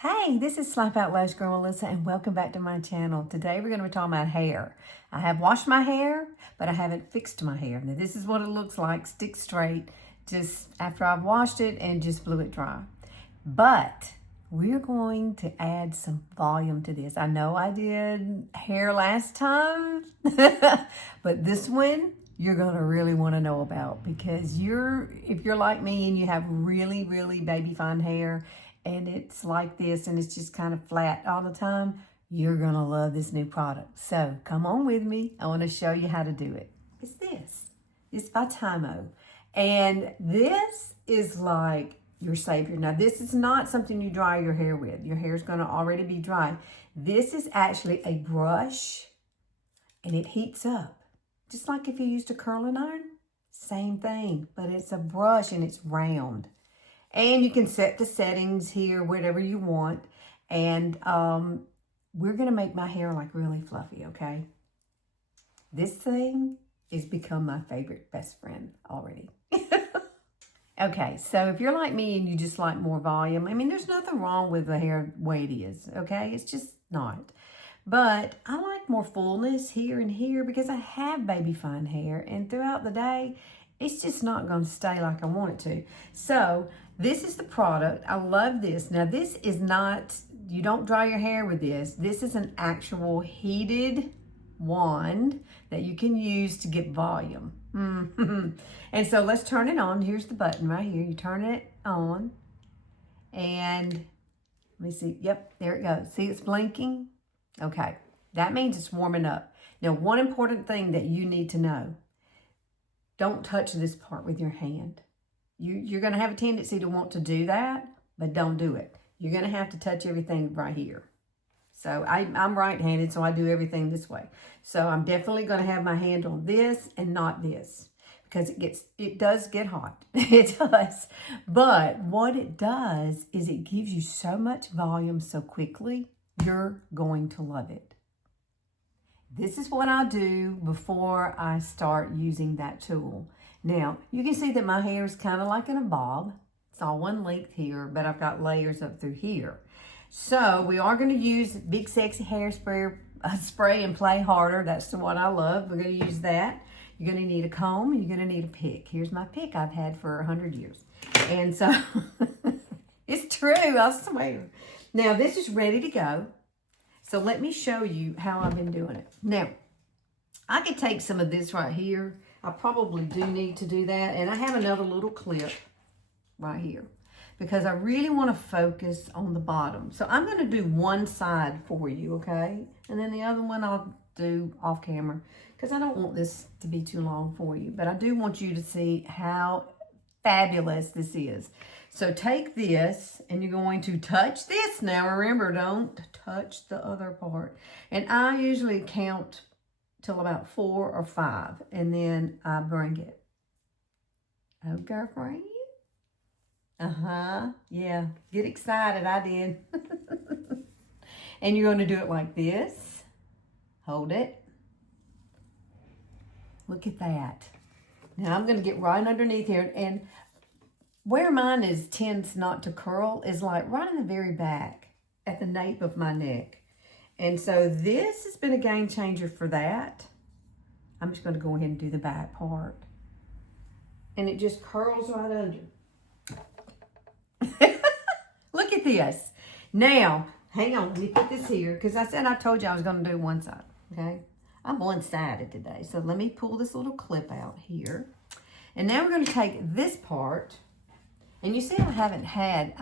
Hey, this is Slap Out Lash Girl Melissa, and welcome back to my channel. Today we're going to be talking about hair. I have washed my hair, but I haven't fixed my hair. Now this is what it looks like, stick straight, just after I've washed it and just blew it dry. But we're going to add some volume to this. I know I did hair last time, but this one you're going to really want to know about, because if you're like me and you have really, really baby fine hair, and it's like this and it's just kind of flat all the time, you're gonna love this new product. So come on with me. I want to show you how to do it. It's this. It's by TYMO. And this is like your savior. Now this is not something you dry your hair with. Your hair's gonna already be dry. This is actually a brush and it heats up. Just like if you used a curling iron, same thing, but it's a brush and it's round. And you can set the settings here, whatever you want. And we're going to make my hair like really fluffy, okay? This thing has become my favorite best friend already. Okay, so if you're like me and you just like more volume, I mean, there's nothing wrong with the hair the way it is, okay? It's just not. But I like more fullness here and here because I have baby fine hair. And throughout the day, it's just not going to stay like I want it to. So this is the product. I love this. Now this is not, you don't dry your hair with this. This is an actual heated wand that you can use to get volume. And so let's turn it on. Here's the button right here. You turn it on and let me see. Yep, there it goes. See, it's blinking. Okay, that means it's warming up. Now, one important thing that you need to know, don't touch this part with your hand. You're going to have a tendency to want to do that, but don't do it. You're going to have to touch everything right here. So I'm right-handed, so I do everything this way. So I'm definitely going to have my hand on this and not this, because it does get hot. It does. But what it does is it gives you so much volume so quickly, you're going to love it. This is what I do before I start using that tool. Now, you can see that my hair is kind of like in a bob. It's all one length here, but I've got layers up through here. So we are going to use Big Sexy Hairspray spray and Play Harder. That's the one I love. We're going to use that. You're going to need a comb and you're going to need a pick. Here's my pick I've had for 100 years. And so, it's true, I swear. Now, this is ready to go. So let me show you how I've been doing it. Now, I could take some of this right here. I probably do need to do that. And I have another little clip right here because I really want to focus on the bottom. So I'm going to do one side for you, okay? And then the other one I'll do off camera because I don't want this to be too long for you. But I do want you to see how fabulous this is. So take this and you're going to touch this. Now remember, don't touch the other part. And I usually count till about 4 or 5 and then I bring it. Oh, girlfriend. Yeah, get excited. I did. And you're going to do it like this. Hold it. Look at that. Now I'm going to get right underneath here, and where mine tends not to curl is like right in the very back at the nape of my neck. And so this has been a game changer for that. I'm just going to go ahead and do the back part. And it just curls right under. Look at this. Now, hang on, let me put this here, because I told you I was going to do one side, okay? I'm one-sided today. So let me pull this little clip out here. And now we're going to take this part. And you see I haven't had,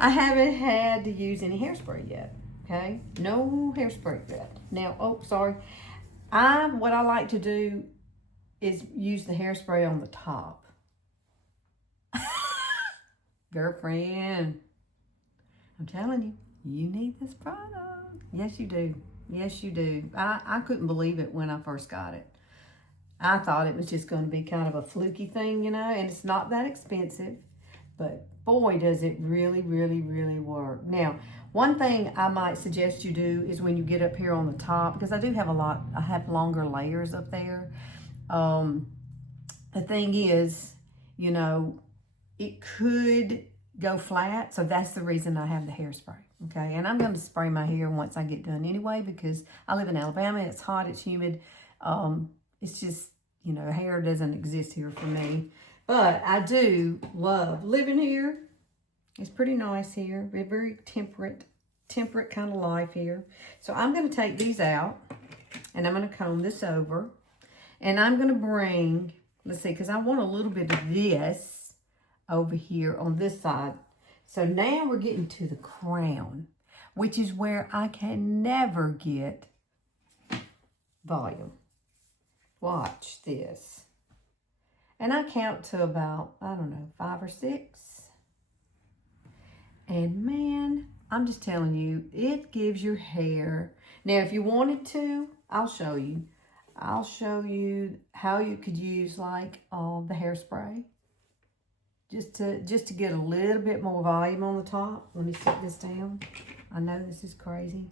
I haven't had to use any hairspray yet, okay? No hairspray yet. Now, what I like to do is use the hairspray on the top. Girlfriend, I'm telling you, you need this product. Yes, you do. Yes, you do. I couldn't believe it when I first got it. I thought it was just going to be kind of a fluky thing, you know, and it's not that expensive, but boy, does it really, really, really work. Now, one thing I might suggest you do is when you get up here on the top, because I have longer layers up there. The thing is, you know, it could go flat. So that's the reason I have the hairspray. Okay, and I'm going to spray my hair once I get done anyway, because I live in Alabama. It's hot, it's humid. It's just, you know, hair doesn't exist here for me. But I do love living here. It's pretty nice here. We're very temperate kind of life here. So I'm going to take these out, and I'm going to comb this over. And I'm going to bring, let's see, because I want a little bit of this over here on this side. So now we're getting to the crown, which is where I can never get volume. Watch this. And I count to about, I don't know, 5 or 6. And man, I'm just telling you, it gives your hair. Now, if you wanted to, I'll show you. I'll show you how you could use like the hairspray. Just to get a little bit more volume on the top. Let me set this down. I know this is crazy.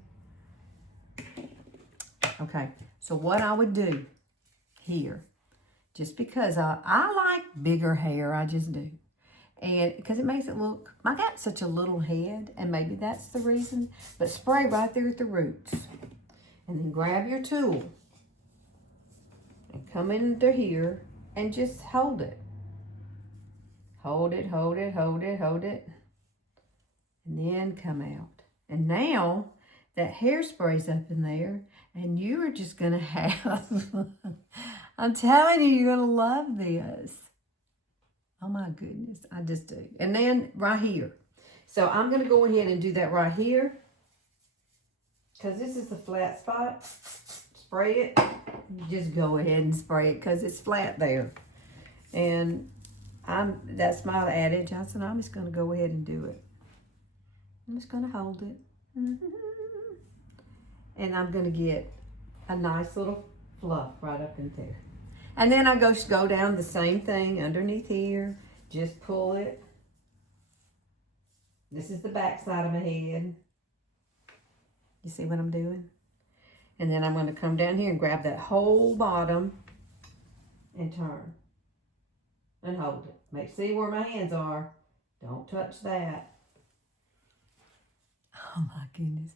Okay, so what I would do here, just because I like bigger hair, I just do. And because it makes it look, I got such a little head, and maybe that's the reason, but spray right there at the roots. And then grab your tool and come in through here and just hold it. Hold it, hold it, hold it, hold it. And then come out. And now that hairspray's up in there, and you are just going to have, I'm telling you, you're going to love this. Oh my goodness, I just do. And then right here. So I'm going to go ahead and do that right here, because this is the flat spot. Spray it. Just go ahead and spray it because it's flat there. And that's my adage. I said, I'm just going to go ahead and do it. I'm just going to hold it. And I'm going to get a nice little fluff right up in there. And then I go down the same thing underneath here. Just pull it. This is the back side of my head. You see what I'm doing? And then I'm going to come down here and grab that whole bottom and turn. And hold it. See where my hands are. Don't touch that. Oh my goodness.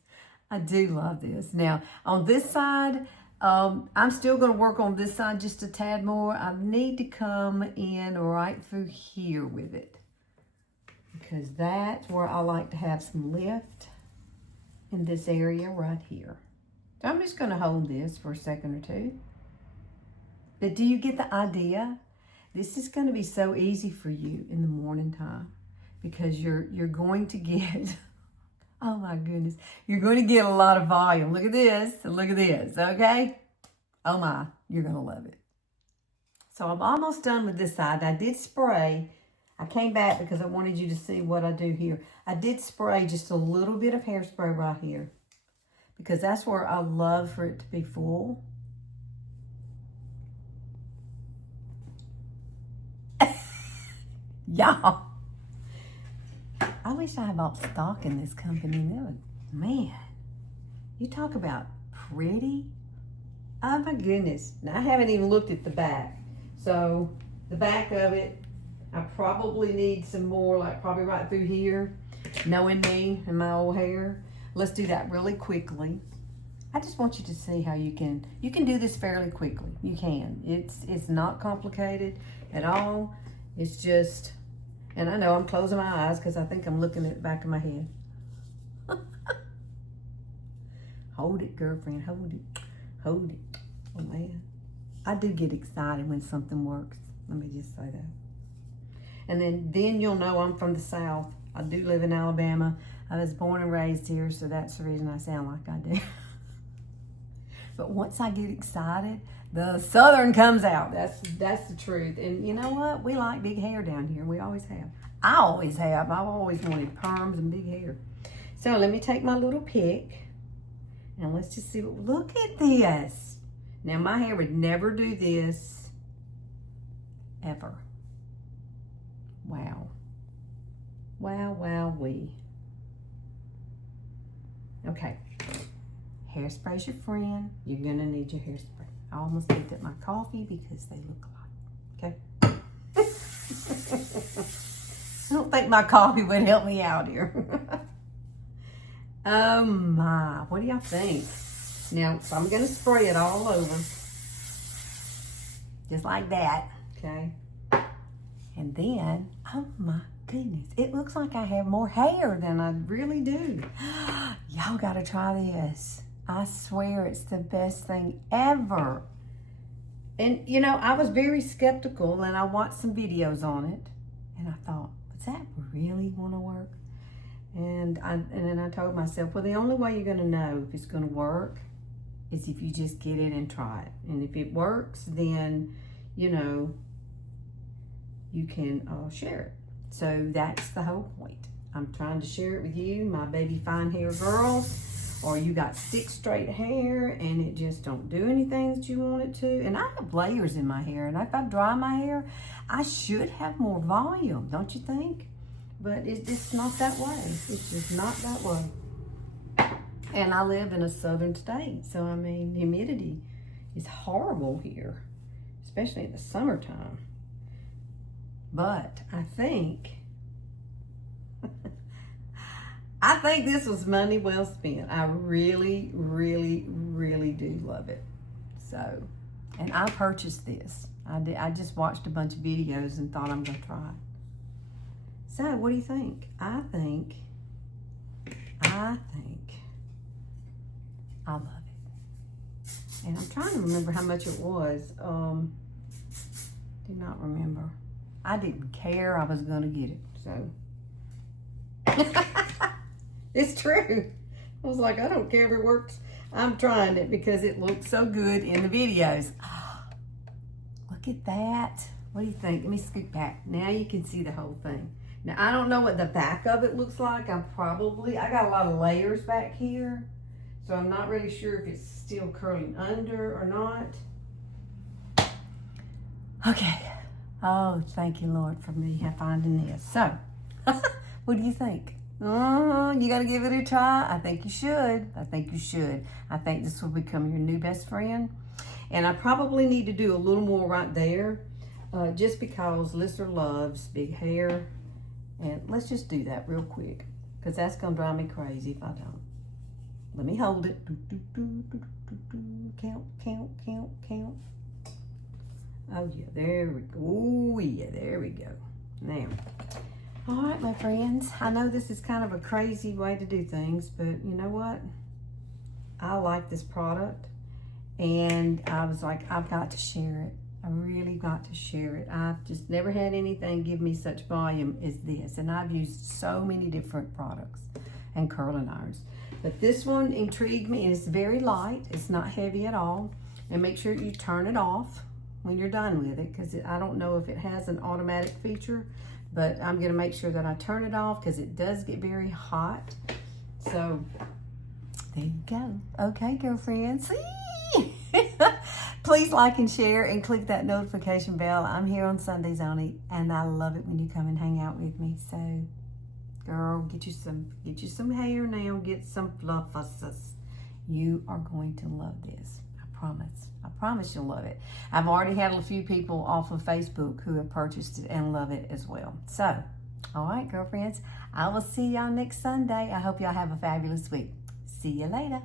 I do love this. Now, on this side, I'm still going to work on this side just a tad more. I need to come in right through here with it, because that's where I like to have some lift in this area right here. So I'm just going to hold this for a second or two. But do you get the idea? This is going to be so easy for you in the morning time, because you're going to get, oh my goodness, you're going to get a lot of volume. Look at this, look at this, okay? Oh my, you're going to love it. So I'm almost done with this side. I did spray. I came back because I wanted you to see what I do here. I did spray just a little bit of hairspray right here, because that's where I love for it to be full. Y'all, I wish I had bought stock in this company. Man, you talk about pretty. Oh my goodness. Now, I haven't even looked at the back. So the back of it, I probably need some more, like probably right through here. Knowing me and my old hair. Let's do that really quickly. I just want you to see how you can do this fairly quickly. You can. It's not complicated at all. It's just, and I know I'm closing my eyes because I think I'm looking at the back of my head. Hold it, girlfriend, hold it. Hold it. Oh man. I do get excited when something works. Let me just say that. And then you'll know I'm from the South. I do live in Alabama. I was born and raised here, so that's the reason I sound like I do. But once I get excited, the Southern comes out. That's the truth. And you know what? We like big hair down here. We always have. I always have. I've always wanted perms and big hair. So let me take my little pick. And let's just see what, look at this. Now my hair would never do this, ever. Wow. Wow, wow, wee. Okay. Hairspray's your friend. You're gonna need your hairspray. I almost picked up my coffee because they look alike. Okay. I don't think my coffee would help me out here. Oh my, what do y'all think? Now, I'm gonna spray it all over. Just like that, okay? And then, oh my goodness, it looks like I have more hair than I really do. Y'all gotta try this. I swear it's the best thing ever. And you know, I was very skeptical and I watched some videos on it and I thought, does that really wanna work? And then I told myself, well, the only way you're gonna know if it's gonna work is if you just get it and try it. And if it works, then, you know, you can share it. So that's the whole point. I'm trying to share it with you, my baby fine hair girls, or you got stick straight hair and it just don't do anything that you want it to. And I have layers in my hair, and if I dry my hair, I should have more volume, don't you think? But it's not that way. It's just not that way. And I live in a southern state, so I mean, humidity is horrible here, especially in the summertime. But I think this was money well spent. I really, really, really do love it. So, and I purchased this. I just watched a bunch of videos and thought I'm gonna try it. So, what do you think? I think I love it. And I'm trying to remember how much it was. Do not remember. I didn't care. I was going to get it. So, it's true. I was like, I don't care if it works. I'm trying it because it looks so good in the videos. Oh, look at that. What do you think? Let me scoot back. Now you can see the whole thing. Now, I don't know what the back of it looks like. I got a lot of layers back here. So I'm not really sure if it's still curling under or not. Okay. Oh, thank you, Lord, for me finding this. So, what do you think? You got to give it a try? I think you should. I think you should. I think this will become your new best friend. And I probably need to do a little more right there, just because Lister loves big hair. And let's just do that real quick, because that's going to drive me crazy if I don't. Let me hold it. Count, count, count, count. Oh, yeah, there we go. Oh, yeah, there we go. Now, all right, my friends. I know this is kind of a crazy way to do things, but you know what? I like this product, and I was like, I've got to share it. I really got to share it. I've just never had anything give me such volume as this. And I've used so many different products and curling irons. But this one intrigued me, and it's very light. It's not heavy at all. And make sure you turn it off when you're done with it, because I don't know if it has an automatic feature, but I'm gonna make sure that I turn it off because it does get very hot. So there you go. Okay, girlfriends. Please like and share and click that notification bell. I'm here on Sundays only, and I love it when you come and hang out with me. So, girl, get you some hair now. Get some fluffuses. You are going to love this. I promise. I promise you'll love it. I've already had a few people off of Facebook who have purchased it and love it as well. So, all right, girlfriends. I will see y'all next Sunday. I hope y'all have a fabulous week. See you later.